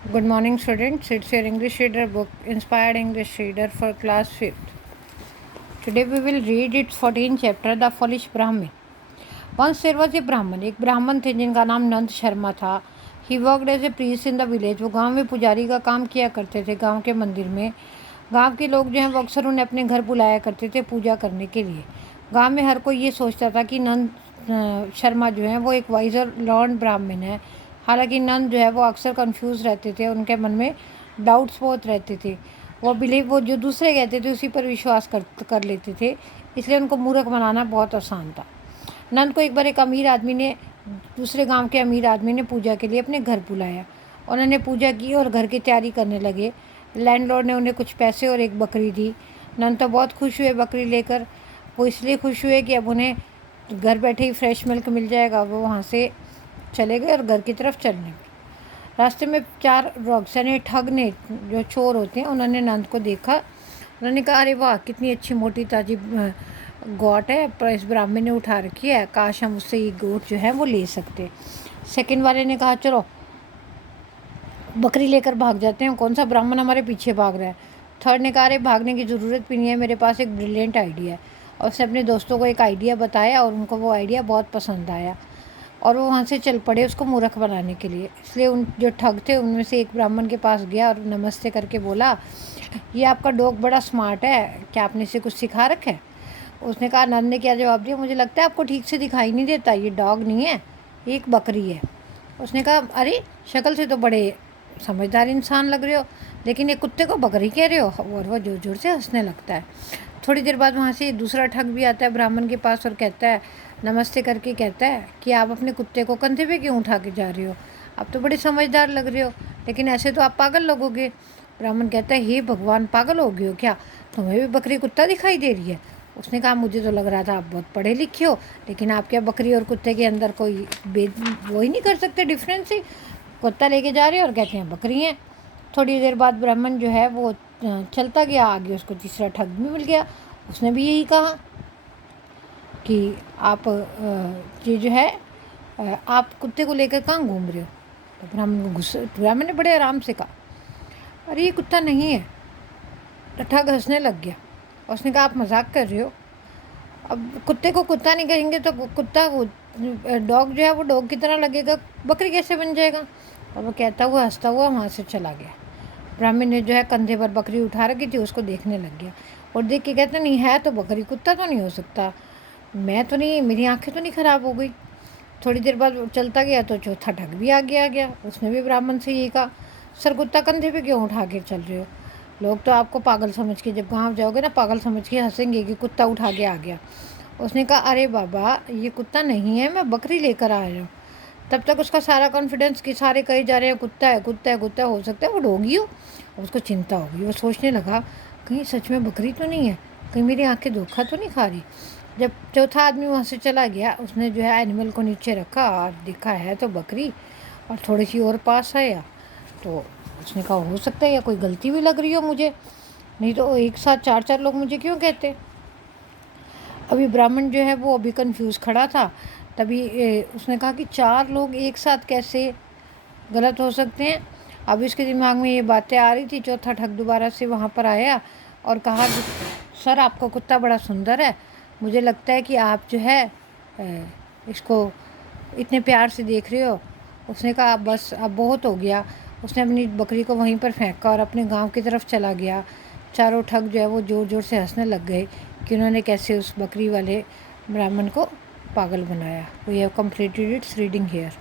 Good morning, students. It's your English reader book, Inspired English Reader for class 5th. Today we will read its 14th chapter, The Foolish Brahmin. Once there was a Brahman. एक ब्राह्मण थे जिनका नाम नंद शर्मा था. He worked as a priest in the village. वो गांव में पुजारी का काम किया करते थे गांव के मंदिर में. गांव के लोग जो हैं वो अक्सर उन्हें अपने घर बुलाया करते थे पूजा करने के लिए. गांव में हर कोई ये सोचता था कि नंद शर्मा जो हैं वो एक वाइज और लर्न ब्राह्मण है. हालांकि नंद जो है वो अक्सर कंफ्यूज रहते थे. उनके मन में डाउट्स बहुत रहते थे. वो जो दूसरे कहते थे उसी पर विश्वास कर लेते थे. इसलिए उनको मूर्ख बनाना बहुत आसान था. नंद को एक बार एक अमीर आदमी ने दूसरे गांव के अमीर आदमी ने पूजा के लिए अपने घर बुलाया. उन्होंने पूजा की और घर की तैयारी करने लगे. लैंडलॉर्ड ने उन्हें कुछ पैसे और एक बकरी दी. नंद तो बहुत खुश हुए बकरी लेकर. वो इसलिए खुश हुए कि अब उन्हें घर बैठे ही फ्रेश मिल्क मिल जाएगा. वो वहाँ से चले गए और घर की तरफ चलने लगे. रास्ते में 4 रॉक्स यानी ठग ने जो चोर होते हैं उन्होंने नंद को देखा. उन्होंने कहा, अरे वाह, कितनी अच्छी मोटी ताजी गोट है, पर इस ब्राह्मण ने उठा रखी है. काश हम उससे ये गोट जो है वो ले सकते. सेकंड वाले ने कहा, चलो बकरी लेकर भाग जाते हैं, कौन सा ब्राह्मण हमारे पीछे भाग रहा है. थर्ड ने कहा, अरे भागने की ज़रूरत भी नहीं है, मेरे पास एक ब्रिलियंट आइडिया है. और उसने अपने दोस्तों को एक आइडिया बताया और उनको वो आइडिया बहुत पसंद आया और वो वहाँ से चल पड़े उसको मूर्ख बनाने के लिए. इसलिए उन जो ठग थे उनमें से एक ब्राह्मण के पास गया और नमस्ते करके बोला, ये आपका डॉग बड़ा स्मार्ट है, क्या आपने इसे कुछ सिखा रखा है. उसने कहा, नंद ने क्या जवाब दिया, मुझे लगता है आपको ठीक से दिखाई नहीं देता, ये डॉग नहीं है, एक बकरी है. उसने कहा, अरे शक्ल से तो बड़े समझदार इंसान लग रहे हो, लेकिन एक कुत्ते को बकरी कह रहे हो. और वह जोर जोर से हंसने लगता है. थोड़ी देर बाद वहाँ से दूसरा ठग भी आता है ब्राह्मण के पास और कहता है, नमस्ते करके कहता है कि आप अपने कुत्ते को कंधे पे क्यों उठा के जा रहे हो, आप तो बड़े समझदार लग रहे हो, लेकिन ऐसे तो आप पागल लगोगे. ब्राह्मण कहता है, हे भगवान, पागल हो गए हो क्या, तुम्हें भी बकरी कुत्ता दिखाई दे रही है. उसने कहा, मुझे तो लग रहा था आप बहुत पढ़े लिखे हो, लेकिन आप क्या बकरी और कुत्ते के अंदर कोई वो ही नहीं कर सकते डिफरेंस ही. कुत्ता लेके जा रहे हैं और कहते हैं बकरी हैं. थोड़ी देर बाद ब्राह्मण जो है वो चलता गया आगे. उसको तीसरा ठग भी मिल गया. उसने भी यही कहा कि आप ये जो है आप कुत्ते को लेकर कहाँ घूम रहे हो. तो ब्राह्मण ने बड़े आराम से कहा, अरे ये कुत्ता नहीं है. तो ठग हंसने लग गया. उसने कहा, आप मजाक कर रहे हो, अब कुत्ते को कुत्ता नहीं कहेंगे तो कुत्ता डॉग जो है वो डॉग की तरह लगेगा, बकरी कैसे बन जाएगा. और वो कहता हुआ हंसता हुआ वहाँ से चला गया. ब्राह्मण ने जो है कंधे पर बकरी उठा रखी थी उसको देखने लग गया और देख के कहता, नहीं है तो बकरी, कुत्ता तो नहीं हो सकता, मैं तो नहीं, मेरी आंखें तो नहीं ख़राब हो गई. थोड़ी देर बाद वो चलता गया तो चौथा ठग भी आ गया. उसने भी ब्राह्मण से यही कहा, सर कुत्ता कंधे पे क्यों उठा के चल रहे हो, लोग तो आपको पागल समझ के, जब गाँव जाओगे ना, पागल समझ के हंसेंगे कि कुत्ता उठा के आ गया. उसने कहा, अरे बाबा, ये कुत्ता नहीं है, मैं बकरी लेकर आया हूँ. तब तक उसका सारा कॉन्फिडेंस कि सारे कहे जा रहे हैं कुत्ता है कुत्ता है कुत्ता है, हो सकता है वो डॉगी हो. उसको चिंता हो गई. वो सोचने लगा, कहीं सच में बकरी तो नहीं है, कहीं मेरी आंखें धोखा तो नहीं खा रही. जब चौथा आदमी वहाँ से चला गया, उसने जो है एनिमल को नीचे रखा और देखा है तो बकरी, और थोड़ी सी और पास आया तो उसने कहा, हो सकता है या कोई गलती भी लग रही हो मुझे, नहीं तो एक साथ 4 लोग मुझे क्यों कहते. अभी ब्राह्मण जो है वो अभी कंफ्यूज खड़ा था. तभी उसने कहा कि 4 लोग एक साथ कैसे गलत हो सकते हैं. अब इसके दिमाग में ये बातें आ रही थी. चौथा ठग दोबारा से वहाँ पर आया और कहा, सर आपका कुत्ता बड़ा सुंदर है, मुझे लगता है कि आप जो है इसको इतने प्यार से देख रहे हो. उसने कहा, बस अब बहुत हो गया. उसने अपनी बकरी को वहीं पर फेंका और अपने गांव की तरफ चला गया. चारों ठग जो है वो ज़ोर ज़ोर से हंसने लग गए कि उन्होंने कैसे उस बकरी वाले ब्राह्मण को पागल बनाया. We have completed its reading here.